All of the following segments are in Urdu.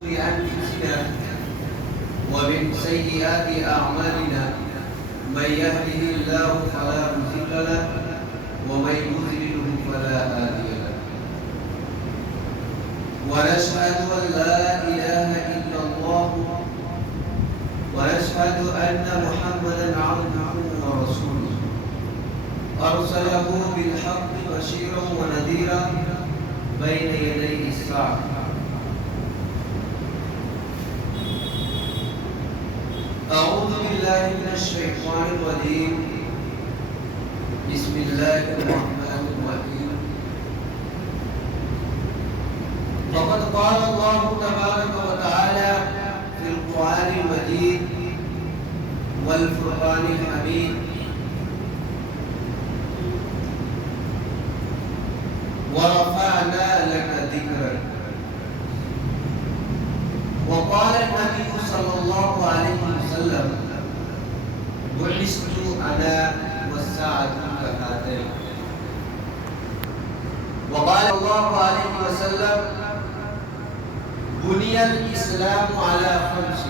لأنفسنا ومن سيئات أعمالنا من يهده الله فلا مضل له ومن يضلله فلا هادي له ونشهد أن لا إله إلا الله ونشهد أن محمدا عبده ورسوله أرسله بالحق بشيرا ونذيرا بين يدي الساعة أعوذ بالله من الشيطان الرجيم بسم الله الرحمن الرحيم فقد قال الله تبارك وتعالى في القرآن المجيد والفرقان الحميد ورفعنا لك ذكرك وقال النبي صلى الله عليه وسلم بعثت أنا والساعة كهاتين وقال الله عليه وسلم بني الإسلام على خمس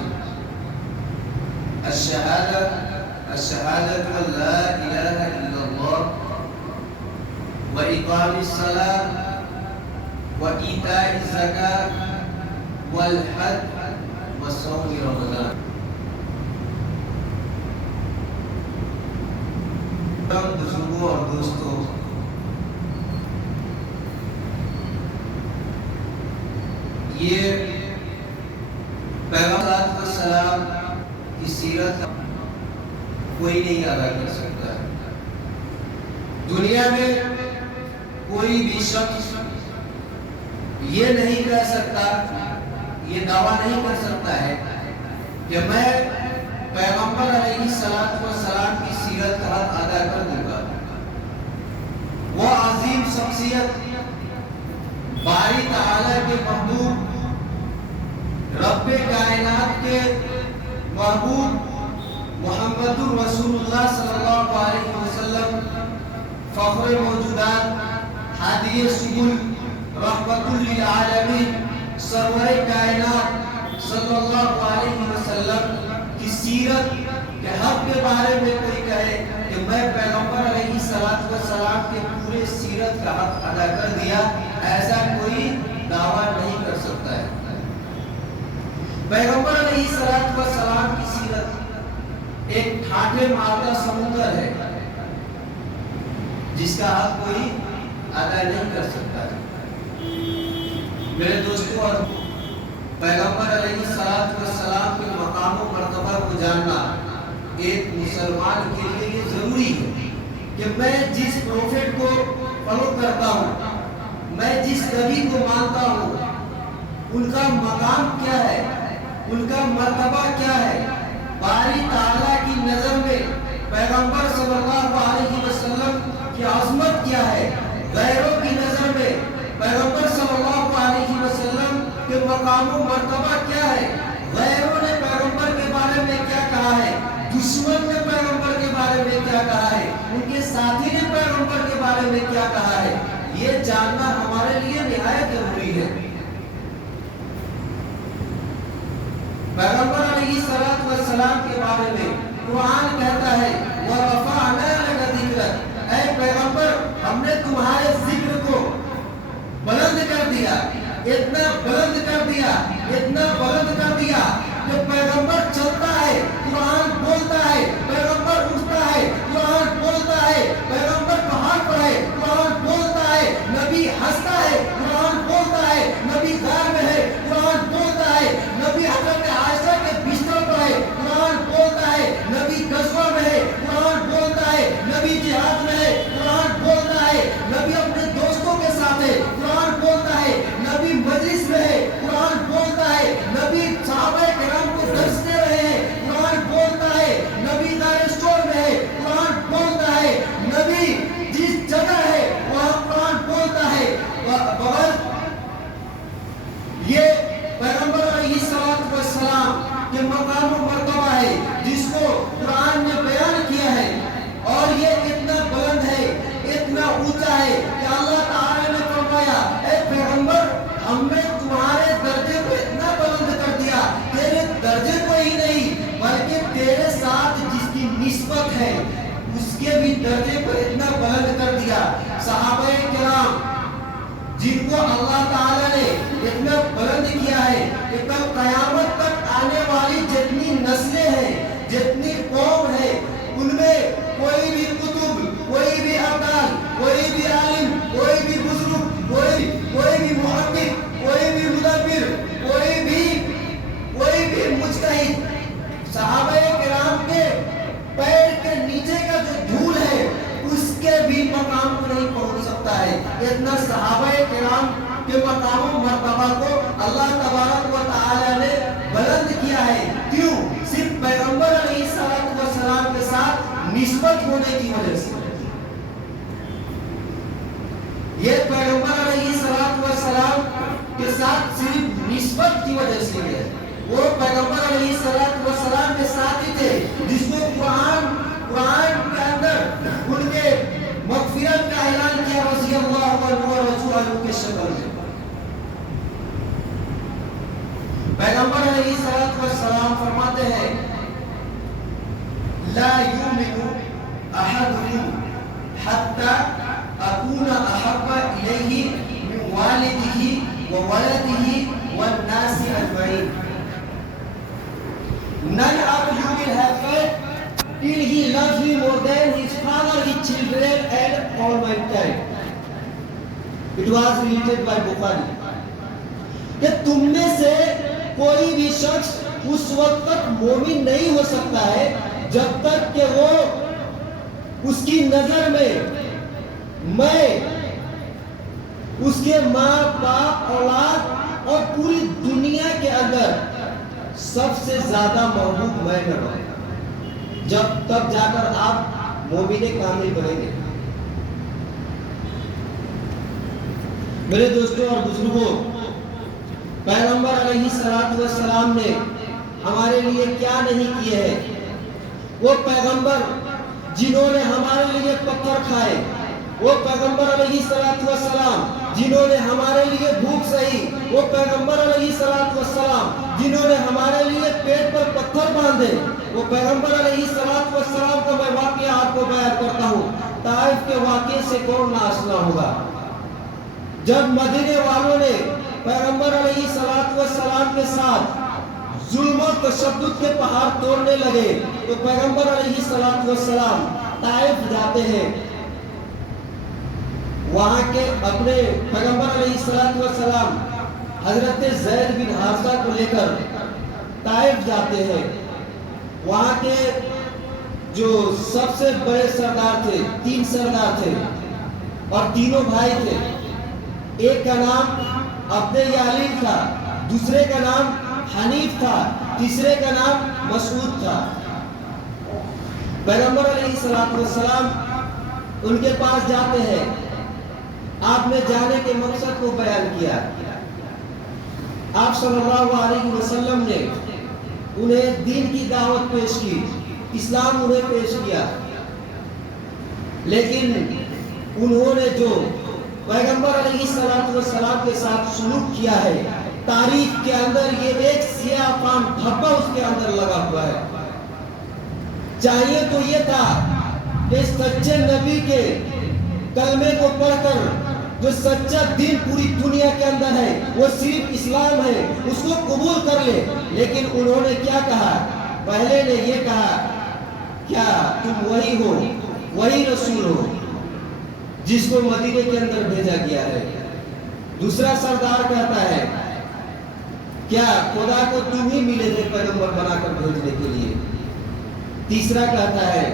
الشهادة أن لا إله إلا الله وإقام الصلاة وإيتاء الزكاة والحج وصوم رمضان. بزرگوں اور دوستوں، یہ پیغمبر السلام کی سیرت کوئی نہیں ادا کر سکتا ہے. دنیا میں کوئی بھی شخص یہ نہیں کہہ سکتا، یہ دعویٰ نہیں کر سکتا ہے کہ میں پیغمبر علیہ السلام کی سیرت کا حق ادا کر دوں گا. وہ عظیم شخصیت، باری تعالیٰ کے محبوب، رب کائنات کے محبوب محمد رسول اللہ صلی اللہ علیہ وسلم، فخر موجودات، ہادی سبل، رحمت للعالمین، سرور کائنات صلی اللہ علیہ وسلم کی سیرت کے حق کے بارے میں کوئی کہے کہ میں پیغمبر علیہ السلام کے پورے سیرت کا حق ادا کر دیا، ایسا کوئی دعویٰ نہیں کر سکتا ہے. پیغمبر علیہ السلام کی سیرت ایک ٹھاٹھے مارتا سمندر ہے جس کا حق کوئی ادا نہیں کر سکتا ہے. میرے دوستوں اور پیغمبر علیہ السلام کے مقام و مرتبہ کو جاننا ایک مسلمان کے لیے یہ ضروری ہے کہ میں جس پروفیٹ کو فالو کرتا ہوں، میں جس نبی کو مانتا ہوں، ان کا مقام کیا ہے، ان کا مرتبہ کیا ہے، باری تعالیٰ کی نظر میں پیغمبر صلی اللہ علیہ وسلم کی عظمت کیا ہے، غیروں کی نظر میں پیغمبر صلی اللہ علیہ وسلم کے مقام و مرتبہ کیا ہے، غیروں نے پیغمبر کے بارے میں کیا کہا ہے، دشمن نے پیغمبر کے بارے میں کیا کہا ہے، ان کے ساتھی نے پیغمبر کے بارے میں کیا کہا ہے، یہ جاننا ہمارے لیے نہایت ضروری ہے. پیغمبر علیہ السلام کے بارے میں قرآن کہتا ہے وَرَفَعْنَا لَكَ ذِكْرَكَ، اے پیغمبر ہم نے تمہارے ذکر کو بلند کر دیا، اتنا بلند کر دیا، اتنا بلند کر دیا کہ پیغمبر چلتا ہے، قرآن بولتا ہے، پیغمبر اٹھتا ہے، قرآن بولتا ہے، پیغمبر پہاڑ پر ہے، قرآن بولتا ہے، نبی ہنستا ہے، قرآن بولتا ہے، نبی غار میں ہے، قرآن بولتا ہے، نبی حضرت عائشہ کے بستر پر ہے، قرآن بولتا ہے، نبی غزوہ میں ہے، قرآن بولتا ہے، نبی جہاد میں ہے، قرآن بولتا ہے، نبی اپنے دوستوں کے ساتھ ہے، قرآن بولتا ہے، نبی مجلس میں ہے، قرآن بولتا ہے، نبی نسبت کی وجہ سے ہے. وہ پیغمبر علیہ السلام کے ساتھ ہی تھے جس کو قرآن کے اندر ان کے مغفرت کا اعلان کیا رضی اللہ عنہ و رضوا عنہ کے شکل میں. پیغمبر علیہ السلام فرماتے ہیں لا یؤمن احدکم حتی اکون احب الیہ من والدہ وولدہ والناس اجمعین. None of you will have faith till he loves me more than his father, his children, and all mankind. It was related by Bukhari. کہ تم میں سے کوئی بھی شخص اس وقت تک مومن نہیں ہو سکتا ہے جب تک کہ وہ اس کی نظر میں اس کے ماں باپ اولاد اور پوری دنیا کے اندر سب سے زیادہ محبوب میں نہ ہوں. جب تب جا کر آپ مومن کامل بنیں گے. میرے دوستوں اور بزرگوں، پیغمبر علیہ السلام نے ہمارے لیے کیا نہیں کیے ہیں. وہ پیغمبر جنہوں نے ہمارے لیے پتھر کھائے، وہ پیغمبر علیہ السلام جنہوں نے ہمارے لیے بھوک سہی، وہ پیغمبر علیہ السلام جنہوں نے ہمارے لیے پیٹ پر پتھر باندھے، وہ پیغمبر علیہ السلام کا میں واقعہ آپ کو بیان کرتا ہوں. طائف کے واقعے سے کون نہ آشنا ہوگا. جب مدینے والوں نے پیغمبر علیہ السلام کے ساتھ ظلم و تشدد کے پہاڑ توڑنے لگے تو پیغمبر علیہ السلام طائف جاتے ہیں. وہاں کے اپنے پیغمبر علیہ السلام حضرت زید بن حارثہ کو لے کر طائف جاتے ہیں. وہاں کے جو سب سے بڑے سردار تھے، 3 سردار تھے اور تینوں بھائی تھے. ایک کا نام عبد یالین تھا، دوسرے کا نام حنیف تھا، تیسرے کا نام مسعود تھا. پیغمبر علیہ السلام ان کے پاس جاتے ہیں. آپ نے جانے کے مقصد کو بیان کیا. آپ صلی اللہ علیہ وسلم نے انہیں دین کی دعوت پیش کی، اسلام انہیں پیش کیا. لیکن انہوں نے جو پیغمبر علیہ السلام کے ساتھ سلوک کیا ہے، تاریخ کے اندر یہ ایک سیاہ فام دھبا اس کے اندر لگا ہوا ہے. چاہیے تو یہ تھا کہ سچے نبی کے کلمے کو پڑھ کر جو سچا دین پوری دنیا کے اندر ہے وہ صرف اسلام ہے، اس کو قبول کر لے. لیکن انہوں نے کیا کہا؟ پہلے نے یہ کہا کیا تم وہی ہو، وہی رسول ہو جس کو مدینے کے اندر بھیجا گیا ہے. دوسرا سردار کہتا ہے کیا خدا کو تم ہی ملے تھے پیغمبر بنا کر بھیجنے کے لیے. تیسرا کہتا ہے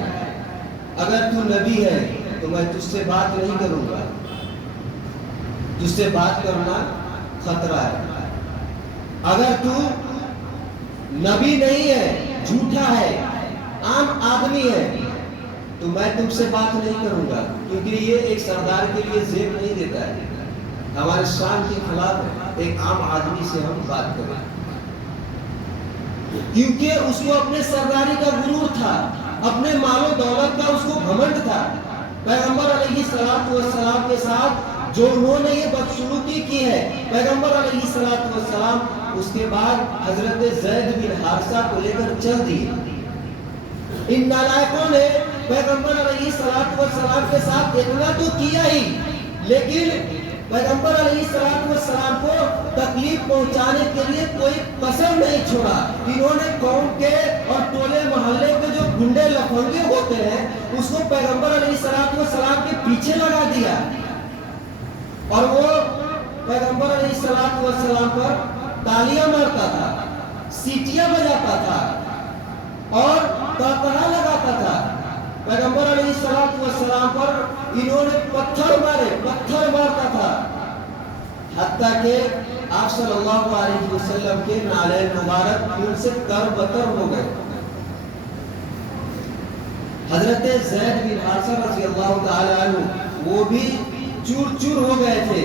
اگر تو نبی ہے تو میں تجھ سے بات نہیں کروں گا، تجھ سے بات کرنا خطرہ ہے. اگر تو نبی نہیں ہے، جھوٹا ہے، عام آدمی ہے تو میں تم سے بات نہیں کروں گا. کیونکہ یہ ایک سردار کے لیے زیب نہیں دیتا ہے، ہمارے شان کے خلاف ہے ایک عام آدمی سے ہم بات کریں. کیونکہ اس کو اپنے سرداری کا غرور تھا، اپنے مال و دولت کا اس کو گھمنڈ تھا. پیغمبر علیہ السلام کے ساتھ جو انہوں نے یہ بدسلوکی کی ہے، پیغمبر علیہ السلام اس کے بعد حضرت زید بن حارثہ کو لے کر چل دیے. ان نالائقوں نے پیغمبر علیہ السلام کے ساتھ اتنا تو کیا ہی، لیکن پیغمبر علیہ السلام کو تکلیف پہنچانے کے لیے کوئی کسر نہیں چھوڑا. انہوں نے قوم کے اور ٹولے محلے کے جو گنڈے لفنگے ہوتے ہیں اس کو پیغمبر علیہ السلام کے پیچھے لگا دیا اور وہ پیغمبر علیہ السلام پر تالیاں مارتا تھا، سیٹیاں بجاتا تھا اور تاطرہ لگاتا تھا. پیغمبر علیہ السلام پر انہوں نے پتھر مارتا تھا، حتیٰ کہ آپ صلی اللہ علیہ وسلم کے نالین مبارک ان سے تر بتر ہو گئے. حضرت زید بن حارثہ رضی اللہ تعالی عنہ وہ بھی چور چور ہو گئے تھے.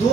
2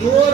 2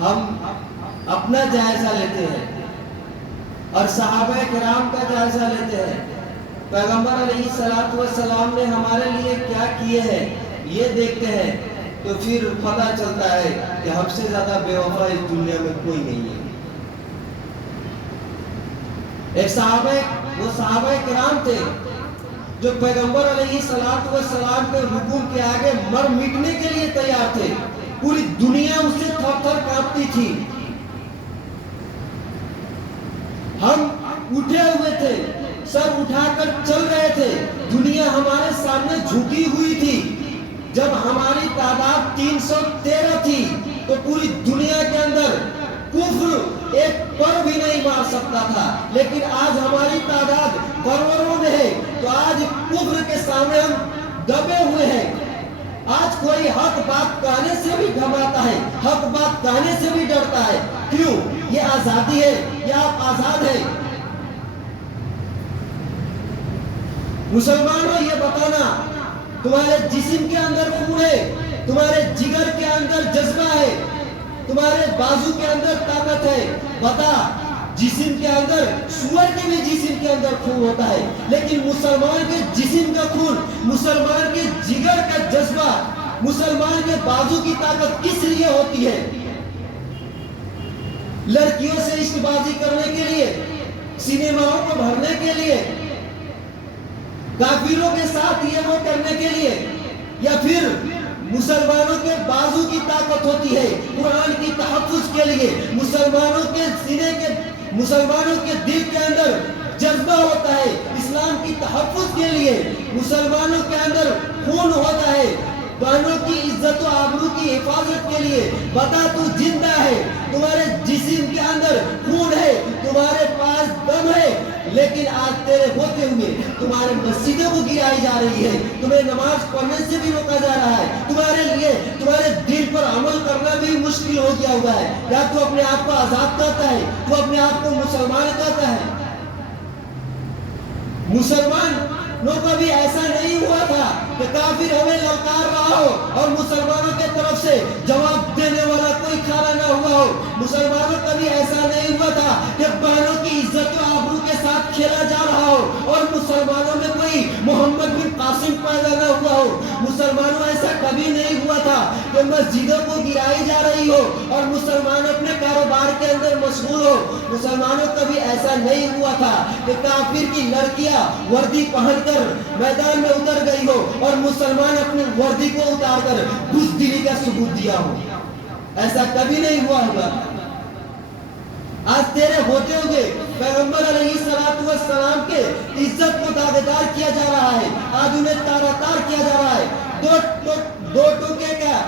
ہم اپنا جائزہ لیتے ہیں اور صحابہ کرام کا جائزہ لیتے ہیں، پیغمبر علیہ الصلوۃ والسلام نے ہمارے لیے کیا کیے ہیں یہ دیکھتے ہیں، تو پھر پتہ چلتا ہے کہ ہم سے زیادہ بے وفا اس دنیا میں کوئی نہیں ہے۔ ایک صحابہ کرام تھے جو پیغمبر علیہ الصلوۃ والسلام کے حکم کے آگے مر مٹنے کے لیے تیار تھے، پوری دنیا اس سے تھر تھر کانپتی تھی۔ ہم اٹھے ہوئے تھے، سر اٹھا کر چل رہے تھے، دنیا ہمارے سامنے جھکی ہوئی تھی۔ جب ہماری تعداد 313 تھی تو پوری دنیا کے اندر کفر ایک پر بھی نہیں مار سکتا تھا، لیکن آج ہماری تعداد کروڑوں میں ہے، تو آج کفر کے سامنے ہم دبے ہوئے ہیں۔ آج کوئی حق بات کہنے سے بھی گھبراتا ہے، حق بات کہنے سے بھی ڈرتا ہے۔ کیوں؟ یہ آزادی ہے، یہ آپ آزاد ہے۔ مسلمانوں یہ بتانا، تمہارے جسم کے اندر خون ہے، تمہارے جگر کے اندر جذبہ ہے، تمہارے بازو کے اندر طاقت ہے، بتا جسم کے اندر، سور کے بھی جسم کے اندر خون ہوتا ہے، لیکن مسلمان کے جسم کا خون، مسلمان کے جگر کا جذبہ، مسلمان کے بازو کی طاقت کس لیے ہوتی ہے؟ لڑکیوں سے عشق بازی کرنے کے لیے، سینماؤں کو بھرنے کے لیے، کافروں کے ساتھ یہ وہ کرنے کے لیے، یا پھر مسلمانوں کے بازو کی طاقت ہوتی ہے قرآن کی تحفظ کے لیے، مسلمانوں کے سینے کے، مسلمانوں کے دل کے اندر جذبہ ہوتا ہے اسلام کی تحفظ کے لیے، مسلمانوں کے اندر خون ہوتا ہے بہنوں کی عزت و آبرو کی حفاظت کے لیے۔ بتا تو زندہ ہے، تمہارے جسم کے اندر خون ہے، تمہارے پاس دم ہے، لیکن آج تیرے ہوتے ہوئے تمہارے مسجدوں کو گرائی جا رہی ہے، تمہیں نماز پڑھنے سے بھی روکا جا رہا ہے، تمہارے لیے تمہارے دل پر عمل کرنا بھی مشکل ہو گیا ہوا ہے۔ کیا تو اپنے آپ کو آزاد کہتا ہے؟ تو اپنے آپ کو مسلمان کہتا ہے؟ مسلمانوں کا بھی ایسا نہیں ہوا تھا کہ کافر ہمیں للکار رہا ہو اور مسلمانوں کے طرف سے جواب دینے والا کوئی کھڑا نہ ہوا ہو۔ مسلمانوں کا بھی ایسا نہیں ہوا تھا کہ بہنوں کی عزت و آبرو کے ساتھ کھیلا جا رہا ہو اور مسلمانوں میں کوئی محمد بن قاسم پیدا نہ ہوا ہو۔ مسلمانوں ایسا کبھی نہیں ہوا تھا کہ مسجدوں کو گرائی جا رہی ہو اور مسلمان اپنے کاروبار کے اندر مشغول ہو۔ مسلمانوں کا بھی ایسا نہیں ہوا تھا کہ کافر کی لڑکیاں وردی پہن کر میدان میں اتر گئی ہو اور مسلمان اپنی وردی کو اتار کر بزدلی کا ثبوت دیا ہو۔ ایسا کبھی نہیں ہوا ہوگا۔ آج تیرے ہوتے ہوئے پیغمبر علیہ الصلوۃ والسلام کے عزت کو داغدار کیا جا رہا ہے، آج انہیں تارا تار کیا جا رہا ہے۔ دو ٹوکے کا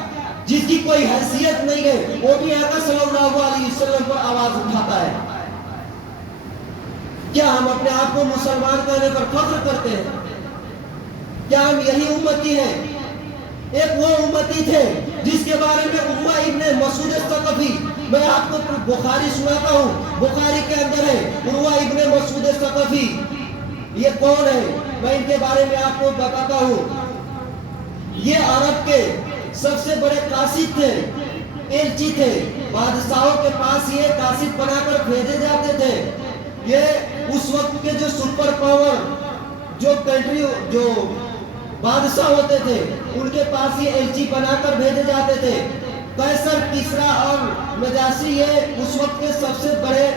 جس کی کوئی حیثیت نہیں ہے وہ بھی آقا صلی اللہ علیہ وسلم پر آواز اٹھاتا ہے۔ کیا ہم اپنے آپ کو مسلمان کہنے پر فخر کرتے ہیں؟ کیا ہم یہی امتی ہیں؟ ایک وہ امتی تھے جس کے بارے میں عروہ ابن مسعود ثقفی، میں آپ کو بخاری سناتا ہوں، بخاری کے اندر ہے عروہ ابن مسعود ثقفی۔ یہ کون ہے؟ میں ان کے بارے میں آپ کو بتاتا ہوں۔ یہ عرب کے سب سے بڑے قاصد تھے، ایلچی تھے، بادشاہوں کے پاس یہ قاصد بنا کر بھیجے جاتے تھے۔ یہ اس وقت کے جو سپر پاور جو کنٹری جو بادشاہ ہوتے تھے ان کے پاس یہ ایلچی بنا کر بھیجے جاتے تھے۔ قیصر، کسریٰ اور نجاشی یہ اس وقت کے سب سے بڑے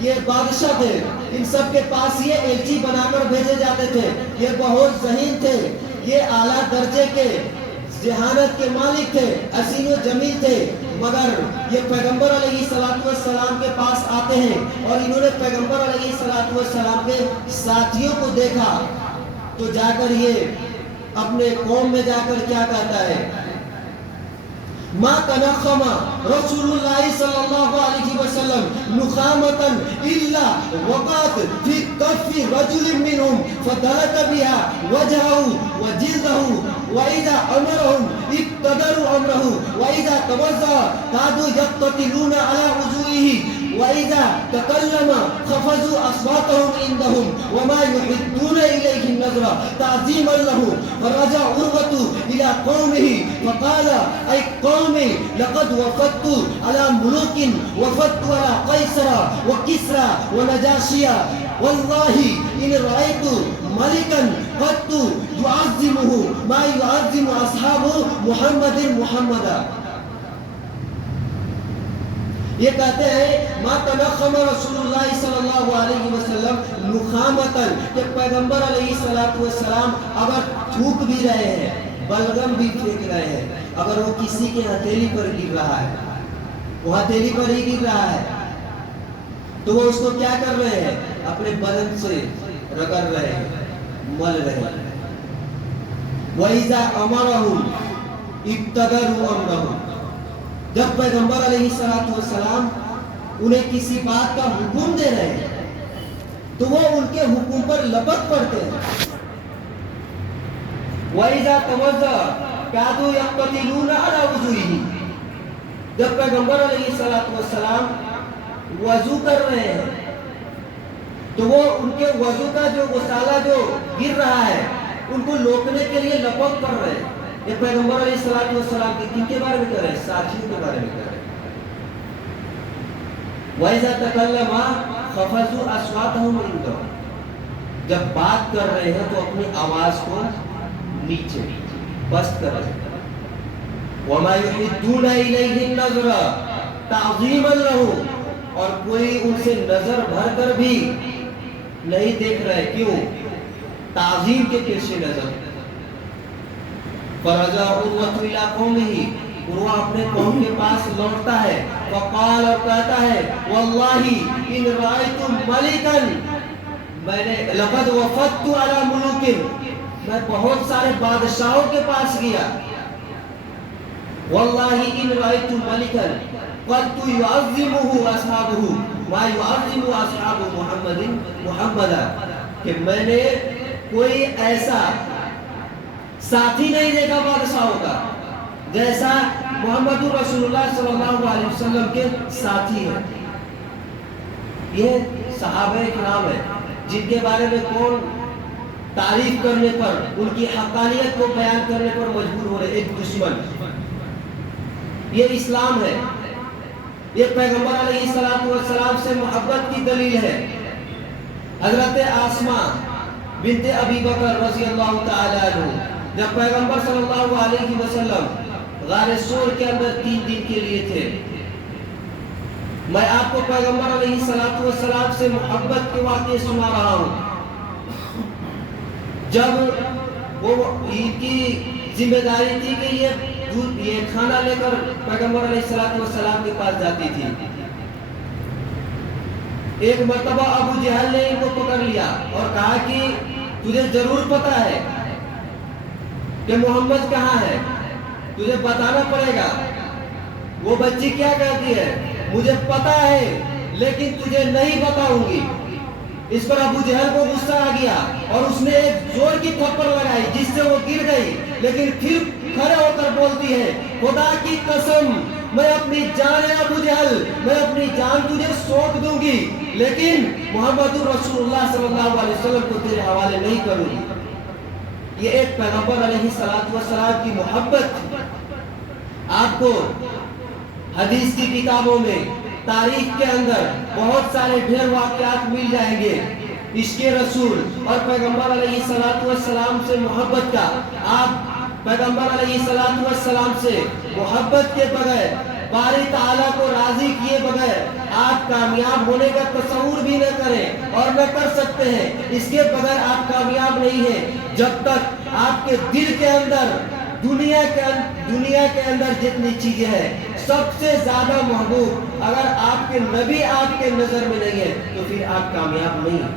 یہ بادشاہ تھے، ان سب کے پاس یہ ایلچی بنا کر بھیجے جاتے تھے۔ یہ بہت ذہین تھے، یہ اعلیٰ درجے کے ذہانت کے مالک تھے، حسین و جمیل تھے، مگر یہ پیغمبر علیہ الصلوۃ والسلام کے پاس آتے ہیں اور انہوں نے پیغمبر علیہ الصلوۃ والسلام کے ساتھیوں کو دیکھا تو جا کر یہ اپنے قوم میں جا کر کیا کہتا ہے؟ ما تنخم رسول اللہ صلی اللہ علیہ وسلم نخامتا الا وقعت فی کف رجل منهم فدلک بها وجهه وجلده واذا امرهم ابتدروا امره واذا توضا كادوا يقتتلون على وضوئه وَإِذَا تَكَلَّمَ خَفَضُوا أَصْوَاتَهُمْ عِندَهُمْ وَمَا يُحِدُّونَ إِلَيْهِ النَّظْرَ تَعْظِيمًا لَهُ فَرَجَعَ عُرْوَةُ إِلَى قَوْمِهِ فَقَالَ أَيْ قَوْمِ لَقَدْ وَفَدتُّ عَلَى مُلُوكٍ وَفَدتُّ عَلَى قَيْصَرَ وَكِسْرَى وَنَجَاشِيَ وَاللَّهِ إِنْ رَأَيْتُ مَلِكًا قَدْ يُعَظِّمُهُ مَا يُعَظِّمُ أَصْحَابُ مُحَمَّدٍ مُحَمَّدًا. یہ کہتے ہیں ما تنخم رسول اللہ صلی اللہ علیہ وسلم نخامتاً کہ پیغمبر علیہ السلام اگر تھوک بھی رہے ہیں بلغم بھی پھینک رہے ہیں اگر وہ کسی کے ہتھیلی پر گر رہا ہے وہ ہتھیلی پر ہی گر رہا ہے تو وہ اس کو کیا کر رہے ہیں اپنے بدن سے رگڑ رہے ہیں مل رہے ہیں. وَإِذَا أَمَرَهُمْ ابْتَدَرُوا أَمْرَهُمْ جب پیغمبر علیہ السلام انہیں کسی بات کا حکم دے رہے ہیں تو وہ ان کے حکم پر لپٹ پڑتے ہیں. وَإِذَا تَوَضَّأَ كَادُوا يَقْتَتِلُونَ عَلَى وُضُوئِهِ جب پیغمبر علیہ السلام وضو کر رہے ہیں تو وہ ان کے وضو کا جو غسالہ جو گر رہا ہے ان کو روکنے کے لیے لپٹ پڑ رہے ہیں. یہ پیغمبر علیہ السلام کے کن کے بارے میں کر رہے ہیں ساتھیوں کے بارے میں کر رہے ہیں. وَإِذَا تَكَلَّمَ خَفَضُوا أَصْوَاتَهُمْ عِندَهُ جب بات کر رہے ہیں تو اپنی آواز کو نیچے پست کر رہے ہیں. وَمَا يُحِدُّونَ إِلَيْهِ النَّظْرَ تَعْظِيمًا لَهُ اور کوئی ان سے نظر بھر کر بھی نہیں دیکھ رہے. کیوں؟ تعظیم کے پیش نظر. فرجع عروۃ الی قومہ عروہ اپنے قوم کے پاس لوٹتا ہے وقال اور کہتا ہے واللہ ان رأیت ملکا میں نے لقد وفدت علی ملوک میں بہت سارے بادشاہوں کے پاس گیا. واللہ ان رأیت ملکا قد يعظمه اصحابه ما يعظم اصحاب محمد محمدا کہ میں نے کوئی ایسا ساتھی نہیں دیکھا بادشاہوں کا جیسا محمد رسول اللہ صلی اللہ علیہ وسلم کے ساتھی ہیں. یہ صحابہ کرام ہیں جن کے بارے میں کون تعریف کرنے پر ان کی حقانیت کو بیان کرنے پر مجبور ہو رہے. ایک دشمن. یہ اسلام ہے. یہ پیغمبر علیہ السلام سے محبت کی دلیل ہے. حضرت آسماء بنت ابی بکر رضی اللہ تعالی عنہ جب پیغمبر صلی اللہ علیہ وسلم غار سور کے اندر 3 دن کے لیے تھے. میں آپ کو پیغمبر علیہ السلام سے محبت کے واقعے سنا رہا ہوں. جب وہ ان کی ذمہ داری تھی کہ یہ کھانا لے کر پیغمبر علیہ السلام کے پاس جاتی تھی. ایک مرتبہ ابو جہل نے ان کو پکڑ لیا اور کہا کہ تجھے ضرور پتا ہے کہ محمد کہاں ہے, تجھے بتانا پڑے گا. وہ بچی کیا کہتی ہے مجھے پتا ہے لیکن تجھے نہیں بتاؤں گی. اس پر ابو جہل کو غصہ آ گیا اور اس نے ایک زور کی تھپڑ لگائی جس سے وہ گر گئی. لیکن پھر کھڑے ہو کر بولتی ہے خدا کی قسم میں اپنی جان ابو جہل میں اپنی جان تجھے سونپ دوں گی لیکن محمد رسول اللہ صلی اللہ علیہ وسلم کو تیرے حوالے نہیں کروں گی. یہ ایک پیغمبر علیہ السلام کی محبت. آپ کو حدیث کی کتابوں میں تاریخ کے اندر بہت سارے ڈھیر واقعات مل جائیں گے عشق رسول اور پیغمبر علیہ السلام سے محبت کا. آپ پیغمبر علیہ السلام سے محبت کے بغیر باری تعالیٰ کو راضی کیے بغیر آپ کامیاب ہونے کا تصور بھی نہ کریں اور نہ کر سکتے ہیں. اس کے بغیر آپ کامیاب نہیں ہیں جب تک آپ کے دل کے اندر دنیا کے اندر جتنی چیزیں ہیں سب سے زیادہ محبوب اگر آپ کے نبی آپ کے نظر میں نہیں ہے تو پھر آپ کامیاب نہیں ہیں.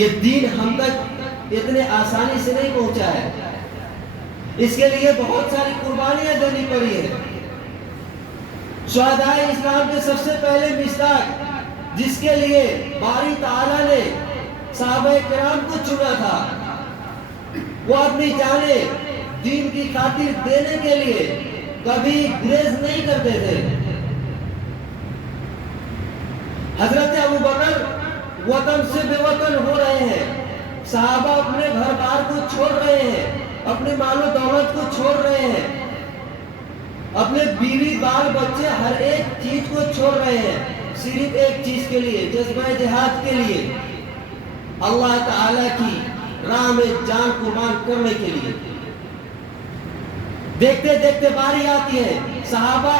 یہ دین ہم تک اتنے آسانی سے نہیں پہنچا ہے. اس کے لیے بہت ساری قربانیاں دینی پڑی ہے. شہدائے اسلام کے سب سے پہلے مصداق جس کے لیے باری تعالیٰ نے صحابہ کرام کو چنا تھا وہ اپنی جانیں دین کی خاطر دینے کے لیے کبھی گریز نہیں کرتے تھے. حضرت ابو بکر وطن سے بے وطن ہو رہے ہیں، صحابہ اپنے گھر بار کو چھوڑ رہے ہیں، اپنے مال و دولت کو چھوڑ رہے ہیں، اپنے بیوی بال بچے ہر ایک چیز کو چھوڑ رہے ہیں، صرف ایک چیز کے لیے، جذبہ جہاد کے لیے، اللہ تعالی کی راہ میں جان قربان کرنے کے لیے۔ دیکھتے دیکھتے باری آتی ہے، صحابہ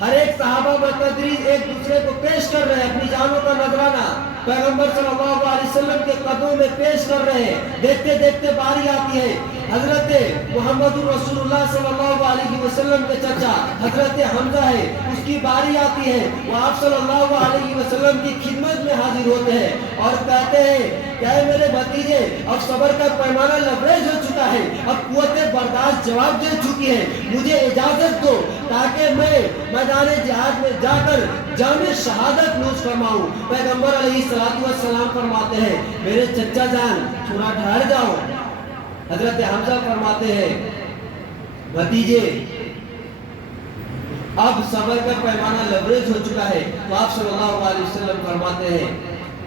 ہر ایک صحابہ بتدریج ایک دوسرے کو پیش کر رہے ہیں، اپنی جانوں کا نذرانہ پیغمبر صلی اللہ علیہ وسلم کے قدموں میں پیش کر رہے ہیں۔ دیکھتے دیکھتے باری آتی ہے حضرت محمد رسول اللہ صلی اللہ علیہ وسلم کے چچا حضرت حمزہ ہے، اس کی باری آتی ہے، وہ آپ صلی اللہ علیہ وسلم کی خدمت میں حاضر ہوتے ہیں اور کہتے ہیں کہ اے میرے بھتیجے، اب صبر کا پیمانہ لبریز ہو چکا ہے، اب قوت برداشت جواب دے چکی ہے، مجھے اجازت دو تاکہ میں میدان جہاد میں جا کر جامع شہادت نوش فرماؤں۔ پیغمبر علیہ السلام فرماتے ہیں میرے چچا جان تھوڑا ٹھہر جاؤ۔ حضرت حمزہ فرماتے ہیں بھتیجے اب صبر کا پیمانہ لبریز ہو چکا ہے، تو آپ صلی اللہ علیہ وسلم فرماتے ہیں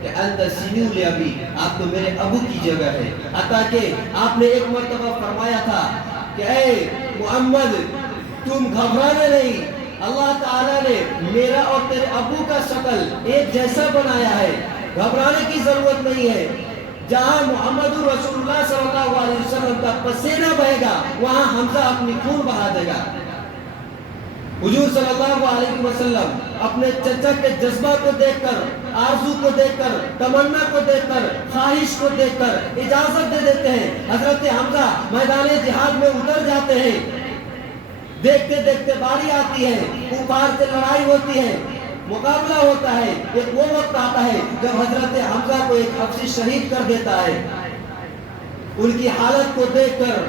کہ انت سینو لابی، آپ تو میرے ابو کی جگہ ہے، حتیٰ کہ آپ نے ایک مرتبہ فرمایا تھا کہ اے محمد تم گھبرانے نہیں، اللہ تعالیٰ نے میرا اور تیرے ابو کا شکل ایک جیسا بنایا ہے، گھبرانے کی ضرورت نہیں ہے، جہاں محمد رسول اللہ صلی اللہ علیہ وسلم کا پسینہ بہے گا وہاں حمزہ اپنی خون بہا دے گا۔ حضور صلی اللہ علیہ وسلم اپنے چچا کے جذبہ کو دیکھ کر، آرزو کو دیکھ کر، تمنا کو دیکھ کر، خواہش کو دیکھ کر اجازت دے دیتے ہیں، حضرت حمزہ میدان جہاد میں اتر جاتے ہیں۔ دیکھتے دیکھتے باری آتی ہے، کفار سے لڑائی ہوتی ہے، مقابلہ ہوتا ہے، ایک وہ وقت آتا ہے جب حضرت حمزہ کو ایک حبشی شہید کر دیتا ہے۔ ان کی حالت کو دیکھ کر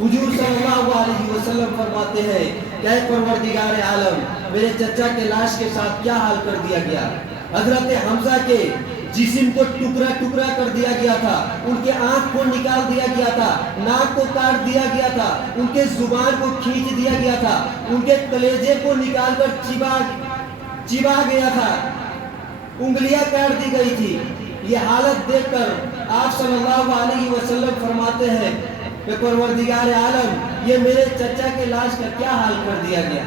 حضور صلی اللہ علیہ وسلم فرماتے ہیں کہ اے پروردگار عالم، میرے چچا کے لاش کے ساتھ کیا حال کر دیا گیا۔ حضرت حمزہ کے جسم کو ٹکڑا ٹکڑا کر دیا گیا تھا، ان کے آنکھ کو نکال دیا گیا تھا، ناک کو کاٹ دیا گیا تھا، ان کے زبان کو کھینچ دیا گیا تھا، ان کے کلیجے کو نکال کر چبا گیا تھا، انگلیاں کاٹ دی گئی تھی۔ یہ حالت دیکھ کر آپ صلی اللہ علیہ وسلم فرماتے ہیں کہ پروردگار عالم، یہ میرے چچا کے لاش کا کیا حال کر دیا گیا۔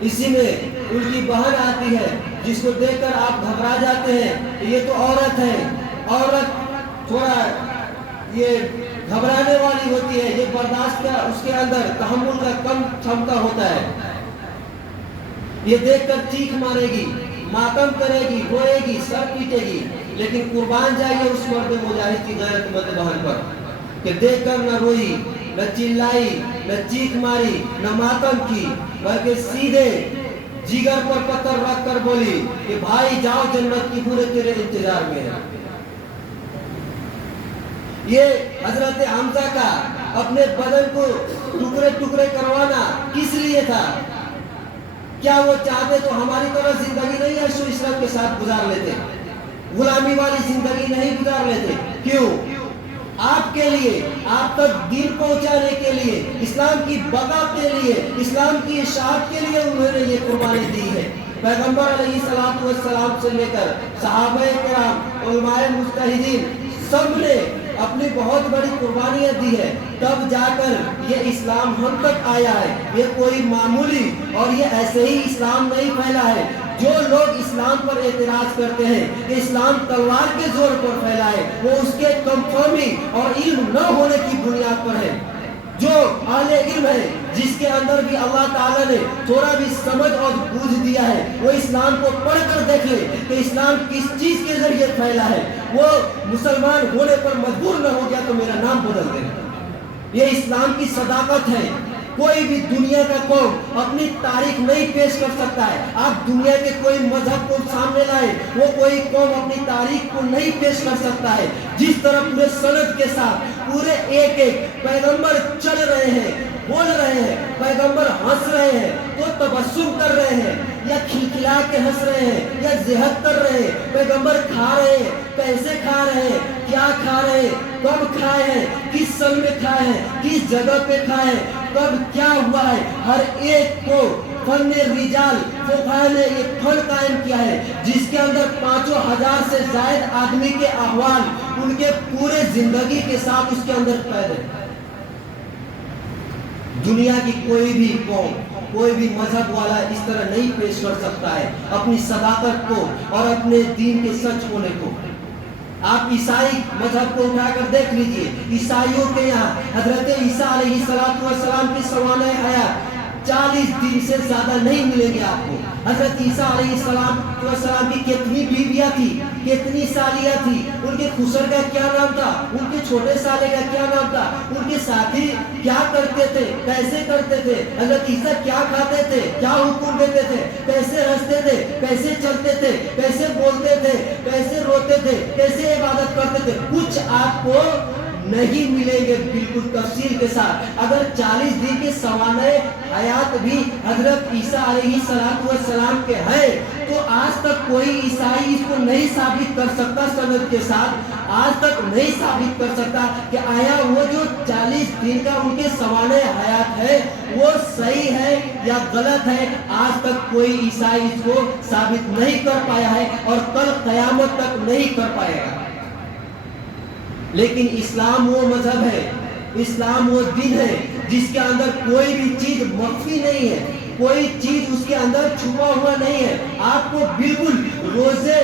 اسی میں ان کی بہن آتی ہے جس کو دیکھ کر آپ گھبرا جاتے ہیں کہ یہ تو عورت ہے، عورت تھوڑا یہ گھبرانے والی ہوتی ہے، یہ برداشت کا اس کے اندر تحمل کا کم چھمتا ہوتا ہے، یہ دیکھ کر چیخ مارے گی، ماتم کرے گی، روئے گی، سر پیٹے گی، لیکن قربان جائیے اس مرد مجاہد کی غیرت مند بہن پر کہ دیکھ کر نہ روئی، نہ چلائی، نہ چیخ ماری، نہ ماتم کی، بلکہ سیدھے جگر پر پتھر رکھ کر بولی کہ بھائی جاؤ، جنت کی پورے تیرے انتظار میں ہے۔ یہ حضرت حمزہ کا اپنے بدن کو ٹکڑے ٹکڑے کروانا کس لیے تھا؟ کیا وہ چاہتے تو ہماری طرح زندگی نہیں عیش و عشرت کے ساتھ گزار لیتے، غلامی والی زندگی نہیں گزار لیتے؟ کیوں؟ آپ کے لیے، آپ تک دین پہنچانے کے لیے، اسلام کی بقا کے لیے، اسلام کی اشاعت کے لیے انہوں نے یہ قربانی دی ہے۔ پیغمبر علیہ السلام سے لے کر صحابہ کرام، علماء مجتہدین، سب نے اپنی بہت بڑی قربانیاں دی ہے، تب جا کر یہ اسلام ہم تک آیا ہے۔ یہ کوئی معمولی اور یہ ایسے ہی اسلام نہیں پھیلا ہے۔ جو لوگ اسلام پر اعتراض کرتے ہیں کہ اسلام تلوار کے زور پر پھیلا ہے، وہ اس کے کم فہمی اور علم نہ ہونے کی بنیاد پر ہے۔ جو اہل علم ہے، جس کے اندر بھی اللہ تعالیٰ نے تھوڑا بھی سمجھ اور بوجھ دیا ہے، وہ اسلام کو پڑھ کر دیکھ لے کہ اسلام کس چیز کے ذریعے پھیلا ہے، وہ مسلمان ہونے پر مجبور نہ ہو گیا تو میرا نام بدل دے۔ یہ اسلام کی صداقت ہے۔ کوئی بھی دنیا کا قوم اپنی تاریخ نہیں پیش کر سکتا ہے۔ آپ دنیا کے کوئی مذہب کو سامنے لائے، وہ کوئی قوم اپنی تاریخ کو نہیں پیش کر سکتا ہے۔ جس طرح پورے سند کے ساتھ پورے ایک ایک پیغمبر چل رہے ہیں، بول رہے ہیں، پیغمبر ہنس رہے ہیں تو تبسم کر رہے ہیں، یا کھلکھلا کے ہنس رہے ہیں، یا ضحک کر رہے ہیں، پیغمبر کھا رہے ہیں، کیسے کھا رہے ہیں، کیا کھا رہے ہیں، کب کھائے ہیں، کس سن میں کھائے ہیں، کس جگہ پہ کھائے ہیں، کب کیا ہوا ہے، ہر ایک کو فن رجال فقہاء نے ایک فن قائم کیا ہے جس کے کے اندر 5,000 سے زائد آدمی کے احوال ان کے پورے زندگی کے ساتھ اس کے اندر قید ہے۔ دنیا کی کوئی بھی قوم، کوئی بھی مذہب والا اس طرح نہیں پیش کر سکتا ہے اپنی صداقت کو اور اپنے دین کے سچ ہونے کو۔ آپ عیسائی مذہب کو اٹھا کر دیکھ لیجئے، عیسائیوں کے یہاں حضرت عیسیٰ علیہ السلام کی سوانح حیات 40 دن سے زیادہ نہیں ملیں گے آپ کو۔ حضرت عیسیٰ علیہ السلام کی کتنی بیویاں تھی، کتنی سالیاں تھی، ان کے خسر کا کیا نام تھا، ان کے چھوٹے سالے کا کیا نام تھا، ان کے ساتھی کیا کرتے تھے، کیسے کرتے تھے، حضرت عیسیٰ کیا کھاتے تھے، کیا حکم دیتے تھے، کیسے ہنستے تھے، کیسے چلتے تھے، کیسے بولتے تھے، کیسے روتے تھے، کیسے عبادت کرتے تھے، کچھ آپ کو نہیں ملیں گے بالکل تفصیل کے ساتھ۔ اگر 40 دن کے سوانح حیات بھی حضرت عیسیٰ علیہ السلام کے ہیں تو آج تک کوئی عیسائی اس کو نہیں ثابت کر سکتا سند کے ساتھ، آج تک نہیں ثابت کر سکتا کہ آیا وہ جو 40 دن کا ان کے سوانح حیات ہے وہ صحیح ہے یا غلط ہے۔ آج تک کوئی عیسائی اس کو ثابت نہیں کر پایا ہے اور کل قیامت تک نہیں کر پائے گا۔ لیکن اسلام وہ مذہب ہے، اسلام وہ دین ہے جس کے اندر کوئی بھی چیز مخفی نہیں ہے، کوئی چیز اس کے اندر چھپا ہوا نہیں ہے۔ آپ کو بالکل روزے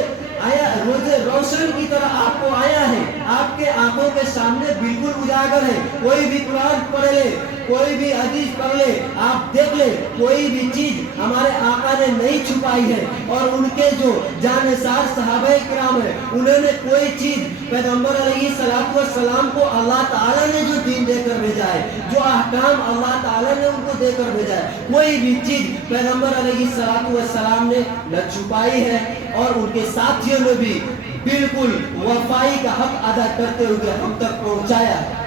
روشن کی طرح آپ کو آیا ہے، آپ کے آنکھوں کے سامنے بالکل اجاگر ہے۔ کوئی بھی قرآن پڑھ لے، کوئی بھی حدیث پڑھ لے، آپ دیکھ لے، کوئی بھی چیز ہمارے آقا نے نہیں چھپائی ہے۔ اور ان کے جو جانثار صحابہ کرام ہیں انہوں نے کوئی چیز پیغمبر علیہ السلام کو اللہ تعالیٰ نے جو دین دے کر بھیجا ہے، جو احکام اللہ تعالیٰ نے ان کو دے کر بھیجا ہے، کوئی بھی چیز پیغمبر علیہ السلام نے نہ چھپائی ہے اور ان کے ساتھیوں نے بھی بالکل وفائی کا حق ادا کرتے ہوئے ہم تک پہنچایا ہے۔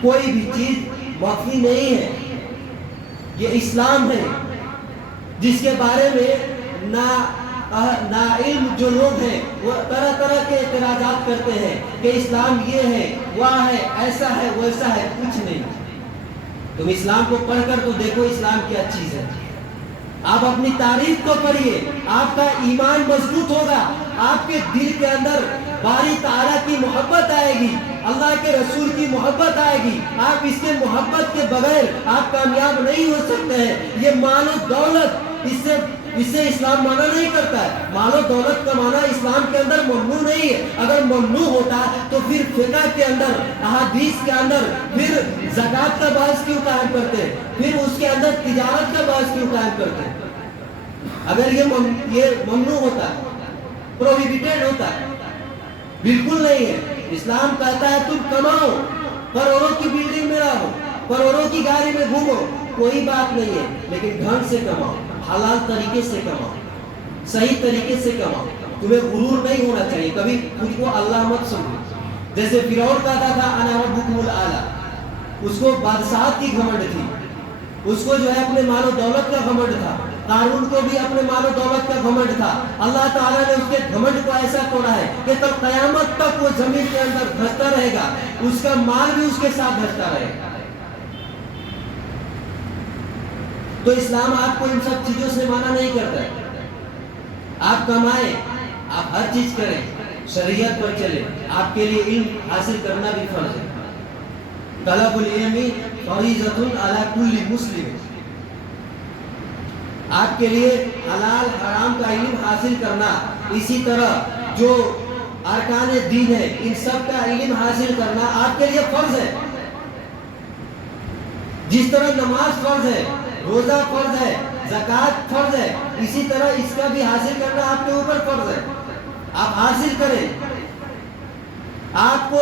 کوئی بھی چیز مخفی نہیں ہے۔ یہ اسلام ہے جس کے بارے میں نا علم جو لوگ ہیں وہ طرح طرح کے اعتراضات کرتے ہیں کہ اسلام یہ ہے، وہ ہے، ایسا ہے، ویسا ہے۔ کچھ نہیں، تم اسلام کو پڑھ کر تو دیکھو اسلام کیا چیز ہے۔ آپ اپنی تاریخ کو پڑھیے، آپ کا ایمان مضبوط ہوگا، آپ کے دل کے اندر باری تعالیٰ کی محبت آئے گی، اللہ کے رسول کی محبت آئے گی۔ آپ اس کے محبت کے بغیر آپ کامیاب نہیں ہو سکتے ہیں۔ یہ مال و دولت اس سے اسلام معنی نہیں کرتا ہے۔ مال و دولت کا معنی اسلام کے اندر ممنوع نہیں ہے۔ اگر ممنوع ہوتا تو پھر فقہ کے اندر، احادیث کے اندر پھر زکوٰۃ کا بحث کیوں قائم کرتے، پھر اس کے اندر تجارت کا بحث کیوں قائم کرتے؟ اگر یہ ممنوع ہوتا، پروہیبیٹڈ ہوتا، بالکل نہیں ہے۔ اسلام کہتا ہے تم کماؤ، کروڑوں کی بلڈنگ میں رہو، کروڑوں کی گاڑی میں گھومو، کوئی بات نہیں ہے، لیکن ڈھنگ سے کماؤ، حلال طریقے سے کماؤ، صحیح طریقے سے کماؤ۔ تمہیں غرور نہیں ہونا چاہیے، کبھی خود کو اللہ مت سمجھو۔ جیسے فرعون کہتا تھا انا ربکم الاعلی، اس کو بادشاہت کی گھمنڈ تھی، اس کو جو ہے اپنے مال و دولت کا گھمنڈ تھا۔ قارون کو بھی اپنے مال و دولت کا گھمنڈ تھا۔ اللہ تعالیٰ نے اس کے گھمنڈ کو ایسا توڑا ہے کہ تب قیامت تک وہ زمین کے اندر دھستا رہے گا، اس کا مال بھی اس کے ساتھ دھستا رہے گا۔ تو اسلام آپ کو ان سب چیزوں سے منع نہیں کرتا ہے۔ آپ کمائیں، آپ ہر چیز کریں، شریعت پر چلیں۔ آپ کے لیے علم حاصل کرنا بھی فرض ہے۔ طلب العلم فریضۃ علی کل مسلم۔ آپ کے لیے حلال حرام کا علم حاصل کرنا، اسی طرح جو ارکان دین ہے ان سب کا علم حاصل کرنا آپ کے لیے فرض ہے۔ جس طرح نماز فرض ہے، روزہ فرض ہے، زکوٰۃ فرض ہے، اسی طرح اس کا بھی حاصل کرنا آپ کے اوپر فرض ہے۔ آپ حاصل کریں۔ آپ کو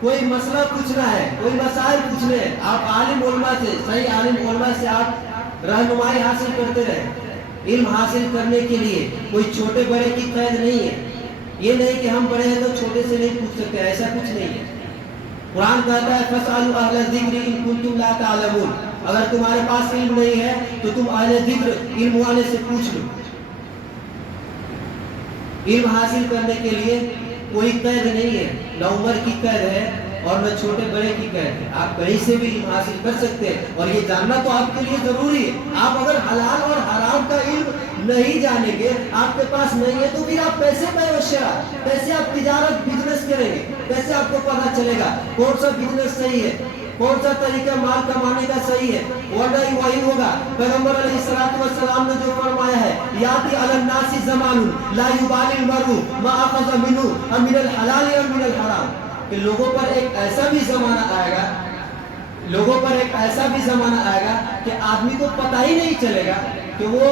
کوئی مسئلہ پوچھنا ہے، کوئی مسائل پوچھنے ہیں، آپ عالم علماء سے، صحیح عالم علماء سے آپ رہنمائی حاصل کرتے رہیں۔ علم حاصل کرنے کے لیے کوئی چھوٹے بڑے کی قید نہیں ہے۔ یہ نہیں کہ ہم بڑے ہیں تو چھوٹے سے نہیں پوچھ سکتے، ایسا کچھ نہیں ہے۔ قرآن کہتا ہے فَاسْأَلُوا أَهْلَ الذِّكْرِ إِن كُنتُمْ لَا تَعْلَمُونَ۔ اگر تمہارے پاس علم نہیں ہے تو تم اہل ذکر علم والے سے پوچھ لو۔ علم حاصل کرنے کے لیے کوئی قید نہیں ہے، نہ عمر کی قید ہے اور نہ چھوٹے بڑے کی قید ہے۔ آپ کہیں سے بھی علم حاصل کر سکتے ہیں، اور یہ جاننا تو آپ کے لیے ضروری ہے۔ آپ اگر حلال اور حرام کا علم نہیں جانیں گے, آپ کے پاس نہیں ہے, تو پھر آپ پیسے کیسے آپ تجارت بزنس کریں گے, کیسے آپ کو پتا چلے گا کون سا بزنس صحیح ہے, کون سا طریقہ مال کمانے کا صحیح ہے, ورنہ ہی وہی ہوگا. پیغمبر علیہ الصلوۃ والسلام نے جو فرمایا ہے, یاتی علی الناس زمان لا یبالی المرء ما اخذ منه من الحلال و من الحرام, کہ لوگوں پر ایک ایسا بھی زمانہ آئے گا کہ آدمی کو پتہ ہی نہیں چلے گا کہ وہ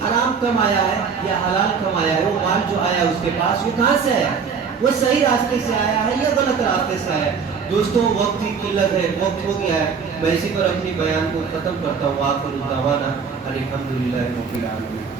حرام کمایا ہے یا حلال کمایا ہے, وہ مال جو آیا اس کے پاس وہ کہاں سے آیا, وہ صحیح راستے سے آیا ہے یا غلط راستے سے آیا ہے. دوستوں, وقت کی قلت ہے, وقت ہو گیا ہے, میں اسی پر اپنی بیان کو ختم کرتا ہوں. آخر دعوانا الحمدللہ رب العالمین.